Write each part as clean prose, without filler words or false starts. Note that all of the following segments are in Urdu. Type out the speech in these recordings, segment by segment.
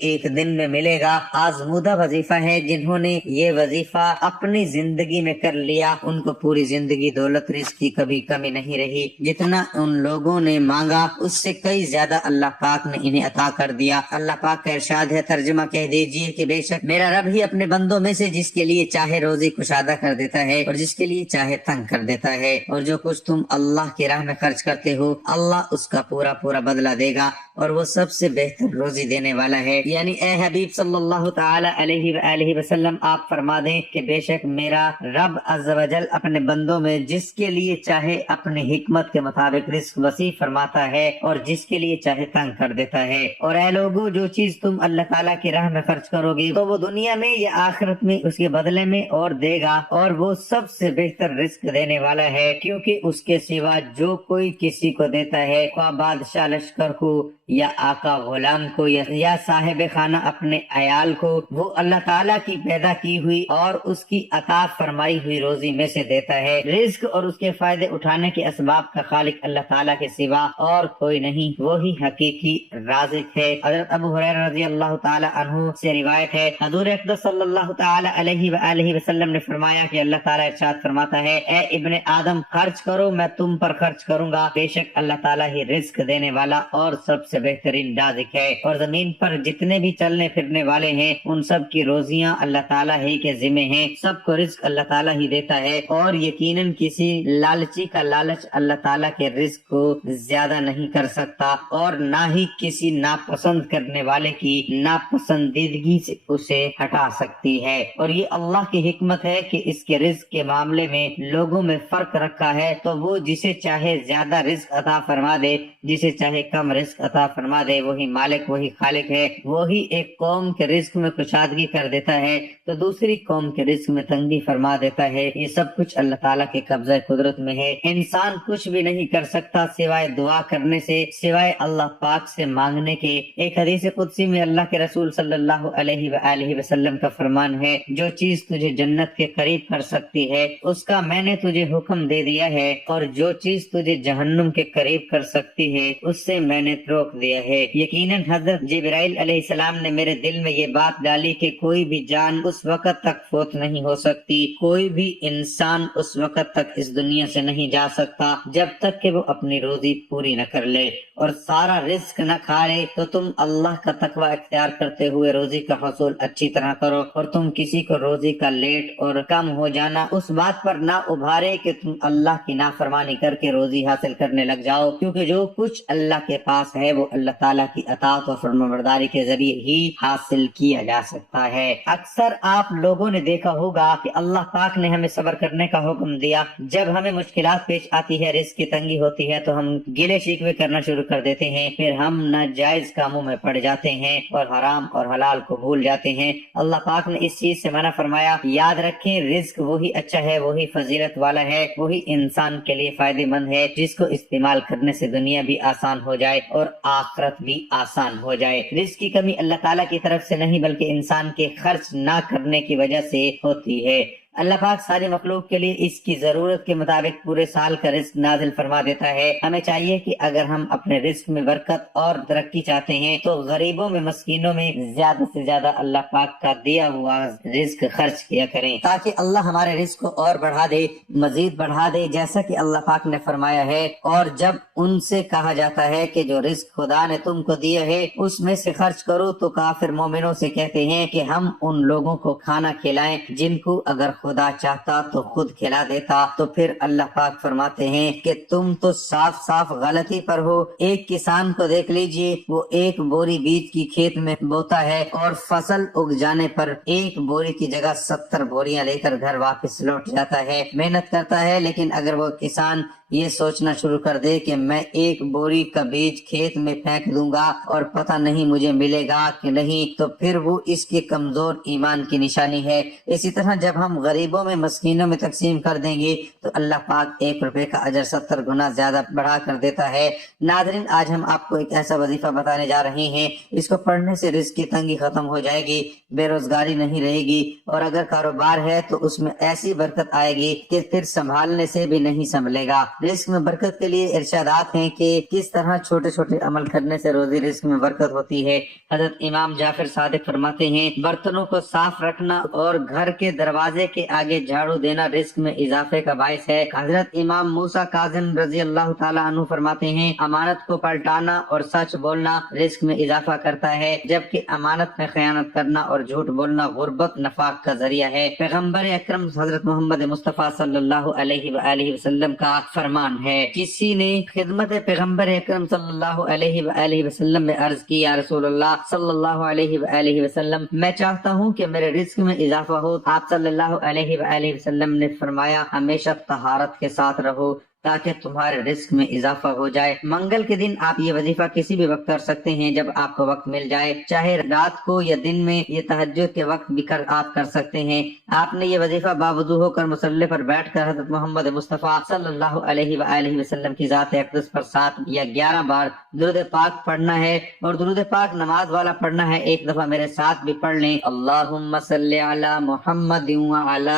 ایک دن میں ملے گا۔ آزمودہ وظیفہ ہے، جنہوں نے یہ وظیفہ اپنی زندگی میں کر لیا ان کو پوری زندگی دولت رزق کی کبھی کمی نہیں رہی۔ جتنا ان لوگوں نے مانگا اس سے کئی زیادہ اللہ پاک نے انہیں عطا کر دیا۔ اللہ پاک کا ارشاد ہے، ترجمہ کہہ دیجئے کہ بے شک میرا رب ہی اپنے بندوں میں سے جس کے لیے چاہے روزی کشادہ کر دیتا ہے اور جس کے لیے چاہے تنگ کر دیتا ہے، اور جو کچھ تم اللہ کی راہ میں خرچ کرتے ہو اللہ اس کا پورا پورا بدلہ دے گا، اور وہ سب سے بہتر روزی دینے والا ہے۔ یعنی اے حبیب صلی اللہ تعالی علیہ وآلہ وسلم آپ فرما دیں کہ بے شک میرا رب عز و جل اپنے بندوں میں جس کے لیے چاہے اپنی حکمت کے مطابق رزق وسیع فرماتا ہے اور جس کے لیے چاہے تنگ کر دیتا ہے۔ اور اے لوگو، جو چیز تم اللہ تعالیٰ کی راہ میں خرچ کرو گے تو وہ دنیا میں یا آخرت میں اس کے بدلے میں اور دے گا، اور وہ سب سے بہتر رزق دینے والا ہے، کیونکہ اس کے سوا جو کوئی کسی کو دیتا ہے، خواہ بادشاہ لشکر کو یا آقا غلام کو یا صاحب خانہ اپنے عیال کو، وہ اللہ تعالیٰ کی پیدا کی ہوئی اور اس کی عطا فرمائی ہوئی روزی میں سے دیتا ہے۔ رزق اور اس کے فائدے اٹھانے کے اسباب کا خالق اللہ تعالیٰ کے سوا اور کوئی نہیں، وہی حقیقی رازق ہے۔ حضرت ابو ہریرہ رضی اللہ تعالی عنہ سے روایت ہے، حضور اقدس صلی اللہ تعالی علیہ وآلہ وسلم نے فرمایا کہ اللہ تعالیٰ ارشاد فرماتا ہے، اے ابن آدم خرچ کرو میں تم پر خرچ کروں گا، بے شک اللہ تعالیٰ ہی رزق دینے والا اور سب سے بہترین رازق ہے۔ اور زمین پر جتنے بھی چلنے پھرنے والے ہیں ان سب کی روزیاں اللہ تعالیٰ ہی کے ذمہ ہیں، سب کو رزق اللہ تعالیٰ ہی دیتا ہے، اور یقیناً کسی لالچی کا لالچ اللہ تعالیٰ کے رزق کو زیادہ نہیں کر سکتا، اور نہ ہی کسی ناپسند کرنے والے کی ناپسندیدگی سے اسے ہٹا سکتی ہے۔ اور یہ اللہ کی حکمت ہے کہ اس کے رزق کے معاملے میں لوگوں میں فرق رکھا ہے، تو وہ جسے چاہے زیادہ رزق عطا فرما دے، جسے چاہے کم رزق عطا فرما دے، وہی مالک وہی خالق ہے۔ وہی ایک قوم کے رزق میں کشادگی کر دیتا ہے تو دوسری قوم کے رزق میں تنگی فرما دیتا ہے۔ یہ سب کچھ اللہ تعالیٰ کے قبضہ قدرت میں ہے۔ انسان کچھ بھی نہیں کر سکتا سوائے دعا کرنے سے، سوائے اللہ پاک سے مانگنے کے۔ ایک حدیث قدسی میں اللہ کے رسول صلی اللہ علیہ وآلہ وسلم کا فرمان ہے، جو چیز تجھے جنت کے قریب کر سکتی ہے اس کا میں نے تجھے حکم دے دیا ہے، اور جو چیز تجھے جہنم کے قریب کر سکتی ہے اس سے میں نے روک دیا ہے۔ یقیناً حضرت جبرائیل علیہ السلام نے میرے دل میں یہ بات ڈالی کہ کوئی بھی جان اس وقت تک فوت نہیں ہو سکتی، کوئی بھی انسان اس وقت تک اس دنیا سے نہیں جا سکتا جب تک کہ وہ اپنی روزی پوری نہ کر لے اور سارا رزق نہ کھا لے۔ تو تم اللہ کا تقوی اختیار کرتے ہوئے روزی کا حصول اچھی طرح کرو، اور تم کسی کو روزی کا لیٹ اور کم ہو جانا اس بات پر نہ ابھارے کہ تم اللہ کی نافرمانی کر کے روزی حاصل کرنے لگ جاؤ، کیونکہ جو کچھ اللہ کے پاس ہے وہ اللہ تعالیٰ کی اطاعت و فرمانبرداری کے ذریعے ہی حاصل کیا جا سکتا ہے۔ اکثر آپ لوگوں نے دیکھا ہوگا کہ اللہ پاک نے ہمیں صبر کرنے کا حکم دیا، جب ہمیں مشکلات پیش آتی ہے، رزق کی تنگی ہوتی ہے تو ہم گلے شکوے کرنا شروع کر دیتے ہیں، پھر ہم ناجائز کاموں میں پڑ جاتے ہیں اور حرام اور حلال کو بھول جاتے ہیں۔ اللہ پاک نے اس چیز سے منع فرمایا۔ یاد رکھیں، رزق وہی اچھا ہے، وہی فضیلت والا ہے، وہی انسان کے لیے فائدہ مند ہے جس کو استعمال کرنے سے دنیا بھی آسان ہو جائے اور آخرت بھی آسان ہو جائے۔ رزق کی کمی اللہ تعالیٰ کی طرف سے نہیں بلکہ انسان کے خرچ نہ کرنے کی وجہ سے ہوتی ہے۔ اللہ پاک ساری مخلوق کے لیے اس کی ضرورت کے مطابق پورے سال کا رزق نازل فرما دیتا ہے۔ ہمیں چاہیے کہ اگر ہم اپنے رزق میں برکت اور ترقی چاہتے ہیں تو غریبوں میں، مسکینوں میں زیادہ سے زیادہ اللہ پاک کا دیا ہوا رزق خرچ کیا کریں، تاکہ اللہ ہمارے رزق کو اور بڑھا دے، مزید بڑھا دے، جیسا کہ اللہ پاک نے فرمایا ہے۔ اور جب ان سے کہا جاتا ہے کہ جو رزق خدا نے تم کو دیا ہے اس میں سے خرچ کرو، تو کافر مومنوں سے کہتے ہیں کہ ہم ان لوگوں کو کھانا کھلائیں جن کو اگر خدا چاہتا تو خود کھلا دیتا۔ تو پھر اللہ پاک فرماتے ہیں کہ تم تو صاف صاف غلطی پر ہو۔ ایک کسان کو دیکھ لیجئے، وہ ایک بوری بیج کی کھیت میں بوتا ہے اور فصل اگ جانے پر ایک بوری کی جگہ 70 بوریاں لے کر گھر واپس لوٹ جاتا ہے، محنت کرتا ہے۔ لیکن اگر وہ کسان یہ سوچنا شروع کر دے کہ میں ایک بوری کا بیج کھیت میں پھینک دوں گا اور پتہ نہیں مجھے ملے گا کہ نہیں، تو پھر وہ اس کے کمزور ایمان کی نشانی ہے۔ اسی طرح جب ہم غریبوں میں، مسکینوں میں تقسیم کر دیں گے تو اللہ پاک 1 روپے کا اجر 70 گنا زیادہ بڑھا کر دیتا ہے۔ ناظرین، آج ہم آپ کو ایک ایسا وظیفہ بتانے جا رہے ہیں، اس کو پڑھنے سے رزق کی تنگی ختم ہو جائے گی، بے روزگاری نہیں رہے گی، اور اگر کاروبار ہے تو اس میں ایسی برکت آئے گی کہ پھر سنبھالنے سے بھی نہیں سنبھلے گا۔ رزق میں برکت کے لیے ارشادات ہیں کہ کس طرح چھوٹے چھوٹے عمل کرنے سے روزی رزق میں برکت ہوتی ہے۔ حضرت امام جعفر صادق فرماتے ہیں برتنوں کو صاف رکھنا اور گھر کے دروازے کے آگے جھاڑو دینا رزق میں اضافے کا باعث ہے۔ حضرت امام موسیٰ کاظم رضی اللہ تعالیٰ عنہ فرماتے ہیں امانت کو پلٹانا اور سچ بولنا رزق میں اضافہ کرتا ہے، جبکہ امانت میں خیانت کرنا اور جھوٹ بولنا غربت نفاق کا ذریعہ ہے۔ پیغمبر اکرم حضرت محمد مصطفیٰ صلی اللہ علیہ وآلہ وسلم کا فرمان ہے، کسی نے خدمت پیغمبر اکرم صلی اللہ علیہ وآلہ وسلم میں عرض کی یا رسول اللہ صلی اللہ علیہ وآلہ وسلم میں چاہتا ہوں کہ میرے رزق میں اضافہ ہو۔ آپ صلی اللہ علیہ وآلہ وسلم نے فرمایا ہمیشہ طہارت کے ساتھ رہو تاکہ تمہارے رزق میں اضافہ ہو جائے۔ منگل کے دن آپ یہ وظیفہ کسی بھی وقت کر سکتے ہیں جب آپ کو وقت مل جائے، چاہے رات کو یا دن میں، یہ تہجد کے وقت بھی آپ کر سکتے ہیں۔ آپ نے یہ وظیفہ باوضو ہو کر مصلی پر بیٹھ کر حضرت محمد مصطفیٰ صلی اللہ علیہ وآلہ وسلم کی ذات اقدس پر 7 یا 11 بار درود پاک پڑھنا ہے، اور درود پاک نماز والا پڑھنا ہے۔ ایک دفعہ میرے ساتھ بھی پڑھ لیں، اللہم صلی علی محمد وعلی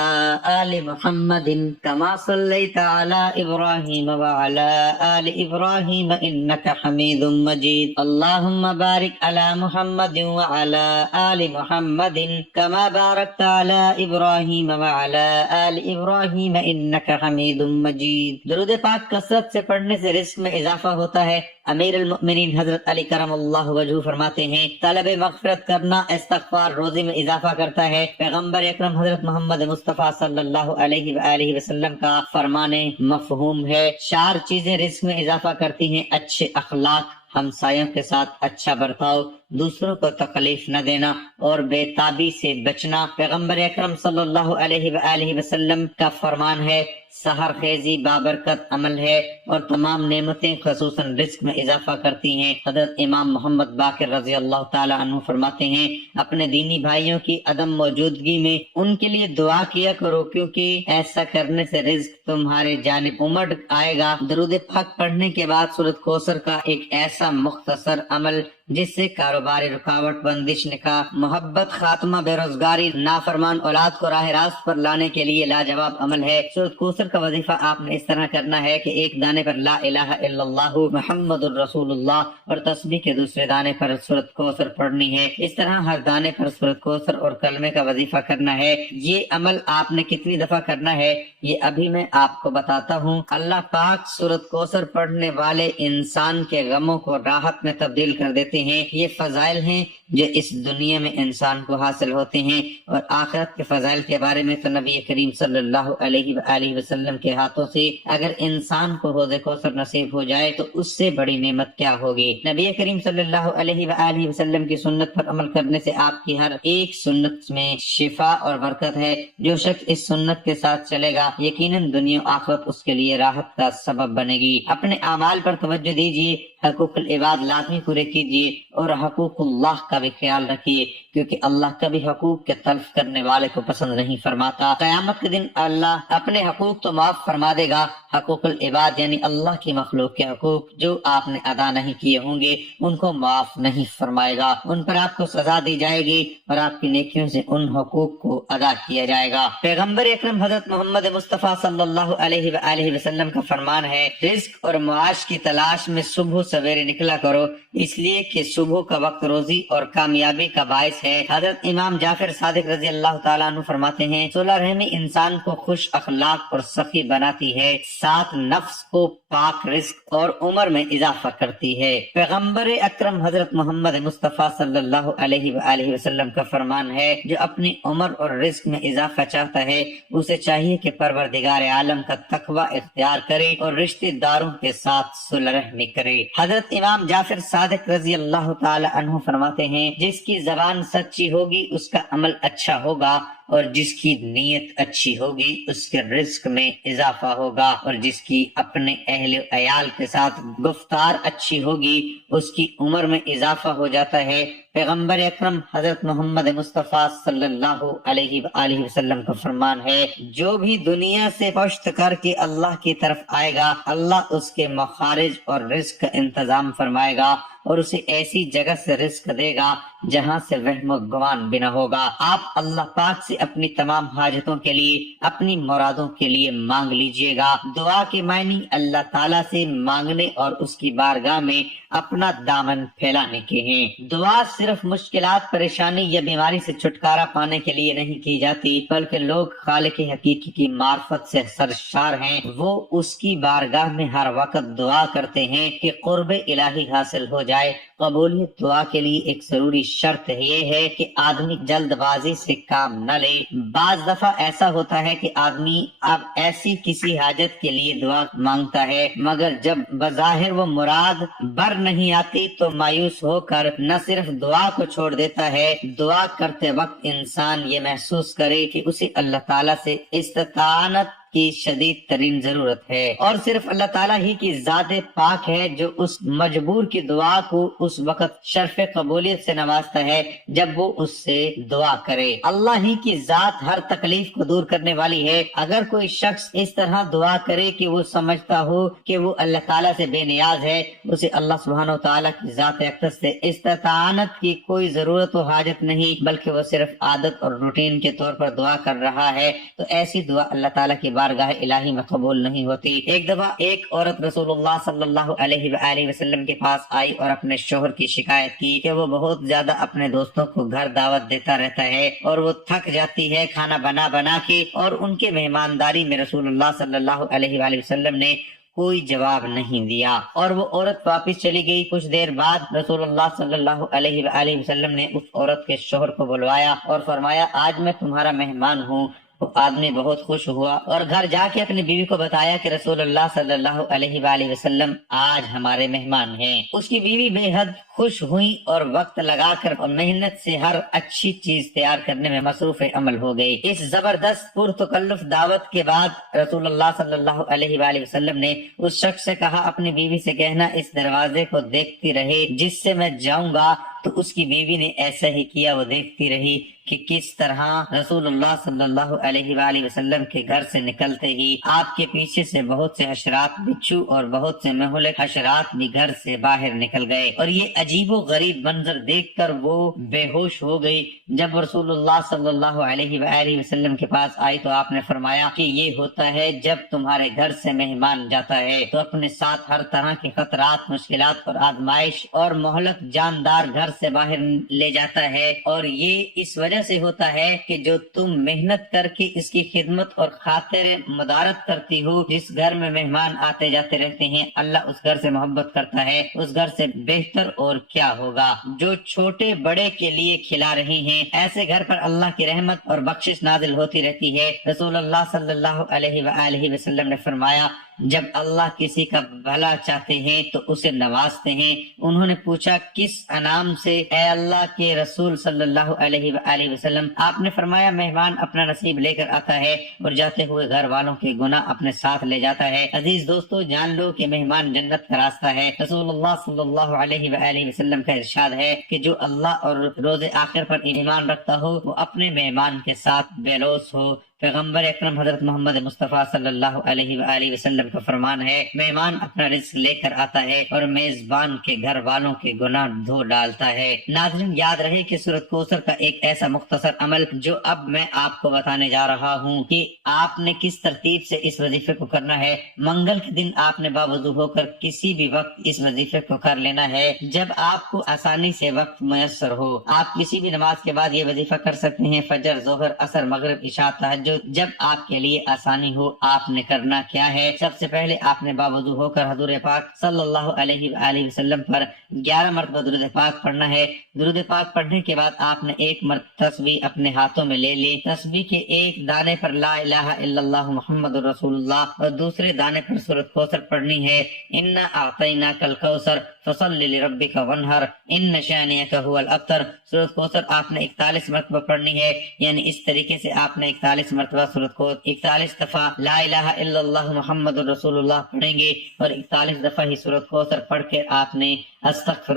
آل محمد کما صلیت علی ابراہیم وعلى آل إبراهيم إنك حميد مجيد اللهم بارك على محمد وعلى آل محمد كما باركت على إبراهيم وعلى آل إبراهيم إنك حميد مجيد۔ درود پاک کثرت سے پڑھنے سے رزق میں اضافہ ہوتا ہے۔ امیر المؤمنین حضرت علی کرم اللہ وجہہ فرماتے ہیں طلب مغفرت کرنا استغفار روزی میں اضافہ کرتا ہے۔ پیغمبر اکرم حضرت محمد مصطفیٰ صلی اللہ علیہ وآلہ وسلم کا فرمان مفہوم ہے 4 چیزیں رزق میں اضافہ کرتی ہیں، اچھے اخلاق، ہمسایوں کے ساتھ اچھا برتاؤ، دوسروں کو تکلیف نہ دینا اور بے تابی سے بچنا۔ پیغمبر اکرم صلی اللہ علیہ وآلہ وسلم کا فرمان ہے سحر خیزی بابرکت عمل ہے اور تمام نعمتیں خصوصاً رزق میں اضافہ کرتی ہیں۔ حضرت امام محمد باقر رضی اللہ تعالی عنہ فرماتے ہیں اپنے دینی بھائیوں کی عدم موجودگی میں ان کے لیے دعا کیا کرو، کیونکہ ایسا کرنے سے رزق تمہارے جانب امڑ آئے گا۔ درود پاک پڑھنے کے بعد سورۃ کوثر کا ایک ایسا مختصر عمل جس سے کاروباری رکاوٹ، بندش، نکاح، محبت، خاتمہ، بے روزگاری، نافرمان اولاد کو راہ راست پر لانے کے لیے لاجواب عمل ہے۔ سورۃ کوثر کا وظیفہ آپ نے اس طرح کرنا ہے کہ ایک دانے پر لا الہ الا اللہ محمد الرسول اللہ اور تسبیح کے دوسرے دانے پر سورۃ کوثر پڑھنی ہے۔ اس طرح ہر دانے پر سورۃ کوثر اور کلمے کا وظیفہ کرنا ہے۔ یہ عمل آپ نے کتنی دفعہ کرنا ہے یہ ابھی میں آپ کو بتاتا ہوں۔ اللہ پاک سورۃ کوثر پڑھنے والے انسان کے غموں کو راحت میں تبدیل کر دیتے ہیں۔ یہ فضائل ہیں جو اس دنیا میں انسان کو حاصل ہوتے ہیں، اور آخرت کے فضائل کے بارے میں تو نبی کریم صلی اللہ علیہ وآلہ وسلم کے ہاتھوں سے اگر انسان کو حوض کوثر نصیب ہو جائے تو اس سے بڑی نعمت کیا ہوگی۔ نبی کریم صلی اللہ علیہ وآلہ وسلم کی سنت پر عمل کرنے سے آپ کی ہر ایک سنت میں شفا اور برکت ہے۔ جو شخص اس سنت کے ساتھ چلے گا یقیناً دنیا و آخرت اس کے لیے راحت کا سبب بنے گی۔ اپنے اعمال پر توجہ دیجیے، حقوق العباد لازمی پورے کیجیے اور حقوق اللہ کا بھی خیال رکھیے، کیونکہ اللہ کبھی حقوق کے تلف کرنے والے کو پسند نہیں فرماتا۔ قیامت کے دن اللہ اپنے حقوق تو معاف فرما دے گا، حقوق العباد یعنی اللہ کی مخلوق کے حقوق جو آپ نے ادا نہیں کیے ہوں گے ان کو معاف نہیں فرمائے گا، ان پر آپ کو سزا دی جائے گی اور آپ کی نیکیوں سے ان حقوق کو ادا کیا جائے گا۔ پیغمبر اکرم حضرت محمد مصطفیٰ صلی اللہ علیہ وآلہ وسلم کا فرمان ہے رزق اور معاش کی تلاش میں صبح سویرے نکلا کرو، اس لیے کہ صبح کا وقت روزی اور کامیابی کا باعث ہے۔ حضرت امام جعفر صادق رضی اللہ تعالیٰ عنہ فرماتے ہیں صلح رحمی انسان کو خوش اخلاق اور سخی بناتی ہے، ساتھ نفس کو پاک رزق اور عمر میں اضافہ کرتی ہے۔ پیغمبر اکرم حضرت محمد مصطفیٰ صلی اللہ علیہ وآلہ وسلم کا فرمان ہے جو اپنی عمر اور رزق میں اضافہ چاہتا ہے اسے چاہیے کہ پروردگار عالم کا تقوی اختیار کرے اور رشتہ داروں کے ساتھ صلح رحمی کرے۔ حضرت امام جعفر صادق رضی اللہ تعالی عنہ فرماتے ہیں جس کی زبان سچی ہوگی اس کا عمل اچھا ہوگا، اور جس کی نیت اچھی ہوگی اس کے رزق میں اضافہ ہوگا، اور جس کی اپنے اہل و عیال کے ساتھ گفتار اچھی ہوگی اس کی عمر میں اضافہ ہو جاتا ہے۔ پیغمبر اکرم حضرت محمد مصطفیٰ صلی اللہ علیہ وآلہ وسلم کا فرمان ہے جو بھی دنیا سے پشت کر کے اللہ کی طرف آئے گا اللہ اس کے مخارج اور رزق کا انتظام فرمائے گا اور اسے ایسی جگہ سے رزق دے گا جہاں سے وہم و گمان بھی نہ ہوگا۔ آپ اللہ پاک سے اپنی تمام حاجتوں کے لیے، اپنی مرادوں کے لیے مانگ لیجئے گا۔ دعا کے معنی اللہ تعالیٰ سے مانگنے اور اس کی بارگاہ میں اپنا دامن پھیلانے کے ہیں۔ دعا صرف مشکلات، پریشانی یا بیماری سے چھٹکارا پانے کے لیے نہیں کی جاتی، بلکہ لوگ خالق حقیقی کی معرفت سے سرشار ہیں، وہ اس کی بارگاہ میں ہر وقت دعا کرتے ہیں کہ قرب الہی حاصل ہو جائے۔ قبولیت دعا کے لیے ایک ضروری شرط یہ ہے کہ آدمی جلد بازی سے کام نہ لے۔ بعض دفعہ ایسا ہوتا ہے کہ آدمی اب ایسی کسی حاجت کے لیے دعا مانگتا ہے، مگر جب بظاہر وہ مراد بر نہیں آتی تو مایوس ہو کر نہ صرف دعا کو چھوڑ دیتا ہے، دعا کرتے وقت انسان یہ محسوس کرے کہ اسے اللہ تعالیٰ سے استطاعت کی شدید ترین ضرورت ہے، اور صرف اللہ تعالیٰ ہی کی ذات پاک ہے جو اس مجبور کی دعا کو اس وقت شرف قبولیت سے نوازتا ہے جب وہ اس سے دعا کرے۔ اللہ ہی کی ذات ہر تکلیف کو دور کرنے والی ہے۔ اگر کوئی شخص اس طرح دعا کرے کہ وہ سمجھتا ہو کہ وہ اللہ تعالیٰ سے بے نیاز ہے، اسے اللہ سبحانہ و تعالیٰ کی ذات اقدس سے استطاعت کی کوئی ضرورت و حاجت نہیں، بلکہ وہ صرف عادت اور روٹین کے طور پر دعا کر رہا ہے، تو ایسی دعا اللہ تعالیٰ کی بارگاہ الہی میں قبول نہیں ہوتی۔ ایک دفعہ ایک عورت رسول اللہ صلی اللہ علیہ وآلہ وسلم کے پاس آئی اور اپنے شوہر کی شکایت کی کہ وہ بہت زیادہ اپنے دوستوں کو گھر دعوت دیتا رہتا ہے اور وہ تھک جاتی ہے کھانا بنا بنا کے، اور ان کے مہمانداری میں رسول اللہ صلی اللہ علیہ وآلہ وسلم نے کوئی جواب نہیں دیا، اور وہ عورت واپس چلی گئی۔ کچھ دیر بعد رسول اللہ صلی اللہ علیہ وآلہ وسلم نے اس عورت کے شوہر کو بلوایا اور فرمایا، آج میں تمہارا مہمان ہوں۔ وہ آدمی بہت خوش ہوا اور گھر جا کے اپنی بیوی کو بتایا کہ رسول اللہ صلی اللہ علیہ وآلہ وسلم آج ہمارے مہمان ہیں۔ اس کی بیوی بے حد خوش ہوئی اور وقت لگا کر اور محنت سے ہر اچھی چیز تیار کرنے میں مصروف عمل ہو گئی۔ اس زبردست پرتکلف دعوت کے بعد رسول اللہ صلی اللہ علیہ وآلہ وسلم نے اس شخص سے کہا، اپنی بیوی سے کہنا اس دروازے کو دیکھتی رہے جس سے میں جاؤں گا۔ تو اس کی بیوی نے ایسا ہی کیا، وہ دیکھتی رہی کہ کس طرح رسول اللہ صلی اللہ علیہ وآلہ وسلم کے گھر سے نکلتے ہی آپ کے پیچھے سے بہت سے حشرات، بچھو اور بہت سے مہلک حشرات بھی گھر سے باہر نکل گئے، اور یہ عجیب و غریب منظر دیکھ کر وہ بے ہوش ہو گئی۔ جب رسول اللہ صلی اللہ علیہ وآلہ وسلم کے پاس آئی تو آپ نے فرمایا کہ یہ ہوتا ہے جب تمہارے گھر سے مہمان جاتا ہے تو اپنے ساتھ ہر طرح کے خطرات، مشکلات اور آزمائش اور مہلک جاندار گھر سے باہر لے جاتا ہے، اور یہ اس وجہ سے ہوتا ہے کہ جو تم محنت کر کے اس کی خدمت اور خاطر مدارت کرتی ہو۔ جس گھر میں مہمان آتے جاتے رہتے ہیں اللہ اس گھر سے محبت کرتا ہے، اس گھر سے بہتر اور کیا ہوگا۔ جو چھوٹے بڑے کے لیے کھلا رہے ہیں، ایسے گھر پر اللہ کی رحمت اور بخشش نازل ہوتی رہتی ہے۔ رسول اللہ صلی اللہ علیہ وآلہ وسلم نے فرمایا، جب اللہ کسی کا بھلا چاہتے ہیں تو اسے نوازتے ہیں۔ انہوں نے پوچھا، کس انعام سے اے اللہ کے رسول صلی اللہ علیہ وآلہ وسلم؟ آپ نے فرمایا، مہمان اپنا نصیب لے کر آتا ہے اور جاتے ہوئے گھر والوں کے گناہ اپنے ساتھ لے جاتا ہے۔ عزیز دوستو، جان لو کہ مہمان جنت کا راستہ ہے۔ رسول اللہ صلی اللہ علیہ وآلہ وسلم کا ارشاد ہے کہ جو اللہ اور روز آخر پر ایمان رکھتا ہو وہ اپنے مہمان کے ساتھ بے لوث ہو۔ پیغمبر اکرم حضرت محمد مصطفیٰ صلی اللہ علیہ وآلہ وسلم کا فرمان ہے، مہمان اپنا رزق لے کر آتا ہے اور میزبان کے گھر والوں کے گناہ دھو ڈالتا ہے۔ ناظرین، یاد رہے کہ سورۃ کوثر کا ایک ایسا مختصر عمل جو اب میں آپ کو بتانے جا رہا ہوں کہ آپ نے کس ترتیب سے اس وظیفے کو کرنا ہے۔ منگل کے دن آپ نے باوضو ہو کر کسی بھی وقت اس وظیفے کو کر لینا ہے جب آپ کو آسانی سے وقت میسر ہو۔ آپ کسی بھی نماز کے بعد یہ وظیفہ کر سکتے ہیں، فجر، ظہر، عصر، مغرب، عشاء، تہجد، جب آپ کے لیے آسانی ہو۔ آپ نے کرنا کیا ہے؟ سب سے پہلے آپ نے باوضو ہو کر حضور پاک صلی اللہ علیہ وآلہ وسلم پر 11 مرتبہ درود پاک پڑھنا ہے۔ درود پاک پڑھنے کے بعد آپ نے ایک مرتبہ تسبیح اپنے ہاتھوں میں لے لی۔ تسبیح کے ایک دانے پر لا الہ الا اللہ محمد رسول اللہ اور دوسرے دانے پر سورۃ کوثر پڑھنی ہے۔ انا اعطیناک الکوثر فصل لربک وانحر ان شانئک هو الابتر۔ سورۃ کوثر آپ نے 41 مرتبہ پڑھنی ہے، یعنی اس طریقے سے آپ نے 41 مرتبہ سورۃ کو 41 دفعہ لا الہ الا اللہ محمد رسول اللہ پڑھیں گے اور 41 دفعہ ہی سورۃ کوثر پڑھ کے آپ نے استغفر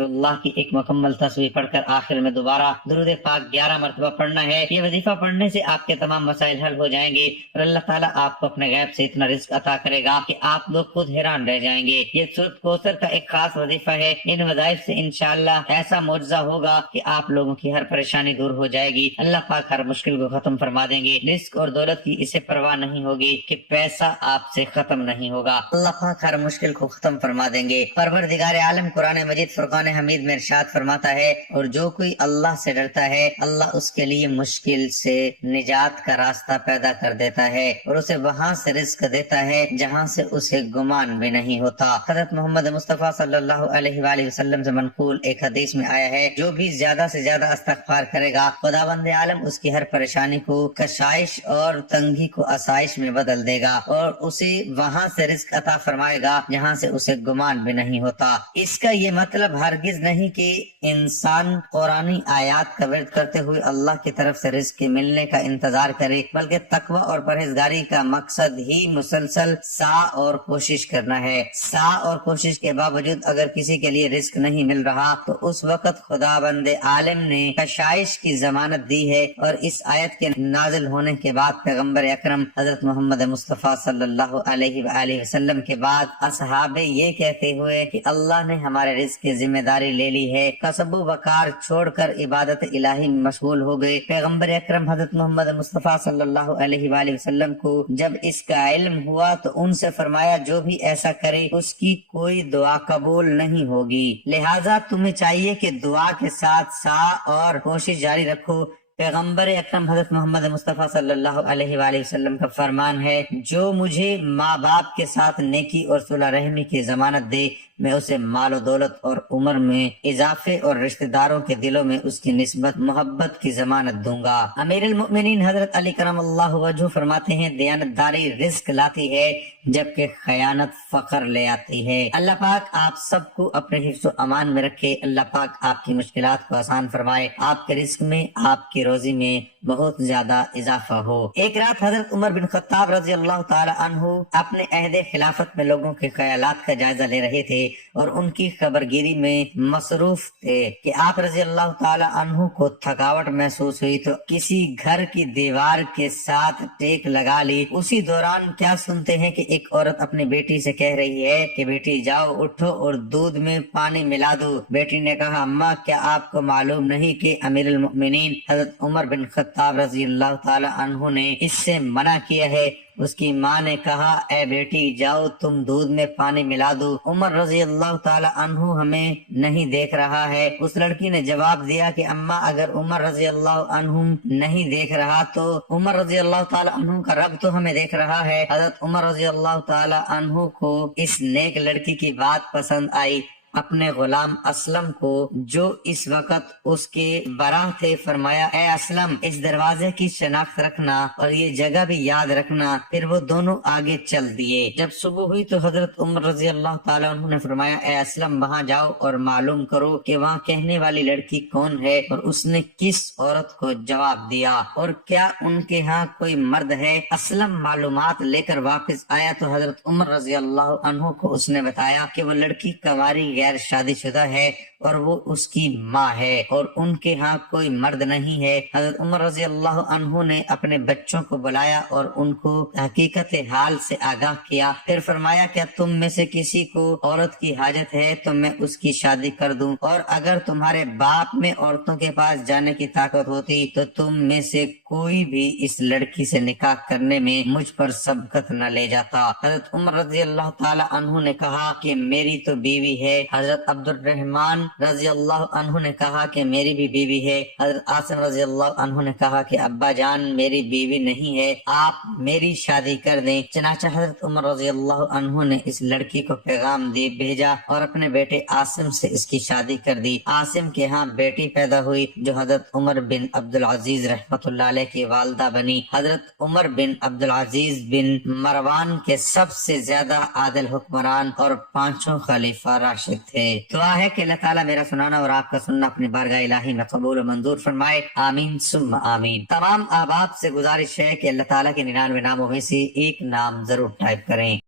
اللہ کی ایک مکمل تصویر پڑھ کر آخر میں دوبارہ درود پاک 11 مرتبہ پڑھنا ہے۔ یہ وظیفہ پڑھنے سے آپ کے تمام مسائل حل ہو جائیں گے اور اللہ تعالیٰ آپ کو اپنے غیب سے اتنا رزق عطا کرے گا کہ آپ لوگ خود حیران رہ جائیں گے۔ یہ سورۃ کوثر کا ایک خاص وظیفہ ہے۔ ان وظائف سے انشاءاللہ ایسا معجزہ ہوگا کہ آپ لوگوں کی ہر پریشانی دور ہو جائے گی، اللہ پاک ہر مشکل کو ختم فرما دیں گے۔ رزق اور دولت کی اسے پرواہ نہیں ہوگی کہ پیسہ آپ سے ختم نہیں ہوگا، اللہ پاک ہر مشکل کو ختم فرما دیں گے۔ پروردگار عالم قرآن مجید فرقان حمید میں ارشاد فرماتا ہے، اور جو کوئی اللہ سے ڈرتا ہے اللہ اس کے لیے مشکل سے نجات کا راستہ پیدا کر دیتا ہے اور اسے وہاں سے رزق دیتا ہے جہاں سے اسے گمان بھی نہیں ہوتا۔ حضرت محمد مصطفیٰ صلی اللہ علیہ وآلہ وسلم سے منقول ایک حدیث میں آیا ہے، جو بھی زیادہ سے زیادہ استغفار کرے گا خداوند عالم اس کی ہر پریشانی کو کشائش اور تنگی کو آسائش میں بدل دے گا اور اسے وہاں سے رزق عطا فرمائے گا جہاں سے اسے گمان بھی نہیں ہوتا۔ اس کا یہ مطلب ہرگز نہیں کہ انسان قرآنی آیات کا ورد کرتے ہوئے اللہ کی طرف سے رزق کے ملنے کا انتظار کرے، بلکہ تقوی اور پرہیزگاری کا مقصد ہی مسلسل سعی اور کوشش کرنا ہے۔ سعی اور کوشش کے باوجود اگر کسی کے لیے رزق نہیں مل رہا تو اس وقت خداوند عالم نے کشائش کی ضمانت دی ہے، اور اس آیت کے نازل ہونے کے بعد پیغمبر اکرم حضرت محمد مصطفیٰ صلی اللہ علیہ وآلہ وسلم کے بعد اصحاب یہ کہتے ہوئے کہ اللہ نے ہمارے رزق کی ذمہ داری لے لی ہے، کسب و وقار چھوڑ کر عبادت الہی میں مشغول ہو گئے۔ پیغمبر اکرم حضرت محمد مصطفیٰ صلی اللہ علیہ وآلہ وسلم کو جب اس کا علم ہوا تو ان سے فرمایا، جو بھی ایسا کرے اس کی کوئی دعا قبول نہیں ہوگی، لہٰذا تمہیں چاہیے کہ دعا کے ساتھ سعی اور کوشش جاری رکھو۔ پیغمبر اکرم حضرت محمد مصطفیٰ صلی اللہ علیہ وآلہ وسلم کا فرمان ہے، جو مجھے ماں باپ کے ساتھ نیکی اور صلح رحمی کی ضمانت دے میں اسے مال و دولت اور عمر میں اضافے اور رشتہ داروں کے دلوں میں اس کی نسبت محبت کی ضمانت دوں گا۔ امیر المؤمنین حضرت علی کرم اللہ وجہ فرماتے ہیں، دیانتداری رزق لاتی ہے جبکہ خیانت فقر لے آتی ہے۔ اللہ پاک آپ سب کو اپنے حفظ و امان میں رکھے، اللہ پاک آپ کی مشکلات کو آسان فرمائے، آپ کے رزق میں آپ کی روزی میں بہت زیادہ اضافہ ہو۔ ایک رات حضرت عمر بن خطاب رضی اللہ تعالی عنہ اپنے عہد خلافت میں لوگوں کے خیالات کا جائزہ لے رہے تھے اور ان کی خبرگیری میں مصروف تھے کہ آپ رضی اللہ تعالی عنہ کو تھکاوٹ محسوس ہوئی تو کسی گھر کی دیوار کے ساتھ ٹیک لگا لی۔ اسی دوران کیا سنتے ہیں کہ ایک عورت اپنی بیٹی سے کہہ رہی ہے کہ بیٹی جاؤ اٹھو اور دودھ میں پانی ملا دو۔ بیٹی نے کہا، اماں کیا آپ کو معلوم نہیں کہ امیر المؤمنین حضرت عمر بن خطاب رضی اللہ تعالی عنہ نے اس سے منع کیا ہے؟ اس کی ماں نے کہا، اے بیٹی جاؤ تم دودھ میں پانی ملا دو، عمر رضی اللہ تعالی عنہ ہمیں نہیں دیکھ رہا ہے۔ اس لڑکی نے جواب دیا کہ اماں اگر عمر رضی اللہ عنہ نہیں دیکھ رہا تو عمر رضی اللہ تعالی عنہ کا رب تو ہمیں دیکھ رہا ہے۔ حضرت عمر رضی اللہ تعالی عنہ کو اس نیک لڑکی کی بات پسند آئی۔ اپنے غلام اسلم کو جو اس وقت اس کے براہ تھے فرمایا، اے اسلم اس دروازے کی شناخت رکھنا اور یہ جگہ بھی یاد رکھنا۔ پھر وہ دونوں آگے چل دیے۔ جب صبح ہوئی تو حضرت عمر رضی اللہ تعالیٰ عنہ نے فرمایا، اے اسلم وہاں جاؤ اور معلوم کرو کہ وہاں کہنے والی لڑکی کون ہے اور اس نے کس عورت کو جواب دیا اور کیا ان کے ہاں کوئی مرد ہے۔ اسلم معلومات لے کر واپس آیا تو حضرت عمر رضی اللہ عنہ کو اس نے بتایا کہ وہ لڑکی کنواری غیر شادی شدہ ہے اور وہ اس کی ماں ہے اور ان کے ہاں کوئی مرد نہیں ہے۔ حضرت عمر رضی اللہ عنہ نے اپنے بچوں کو بلایا اور ان کو حقیقت حال سے آگاہ کیا، پھر فرمایا، کیا تم میں سے کسی کو عورت کی حاجت ہے تو میں اس کی شادی کر دوں، اور اگر تمہارے باپ میں عورتوں کے پاس جانے کی طاقت ہوتی تو تم میں سے کوئی بھی اس لڑکی سے نکاح کرنے میں مجھ پر سبقت نہ لے جاتا۔ حضرت عمر رضی اللہ تعالی عنہ نے کہا کہ میری تو بیوی ہے۔ حضرت عبد الرحمن رضی اللہ عنہ نے کہا کہ میری بھی بیوی ہے۔ حضرت عاصم رضی اللہ عنہ نے کہا کہ ابا جان میری بیوی نہیں ہے، آپ میری شادی کر دیں۔ چنانچہ حضرت عمر رضی اللہ عنہ نے اس لڑکی کو پیغام دے بھیجا اور اپنے بیٹے عاصم سے اس کی شادی کر دی۔ عاصم کے ہاں بیٹی پیدا ہوئی جو حضرت عمر بن عبدالعزیز رحمۃ اللہ علیہ کی والدہ بنی۔ حضرت عمر بن عبدالعزیز بن مروان کے سب سے زیادہ عادل حکمران اور پانچوں خلیفہ راشد تھے۔ دعا ہے کہ اللہ تعالیٰ میرا سنانا اور آپ کا سننا اپنی بارگاہ الہی میں قبول و منظور فرمائے، آمین ثم آمین۔ تمام احباب سے گزارش ہے کہ اللہ تعالیٰ کے 99 ناموں میں سے ایک نام ضرور ٹائپ کریں۔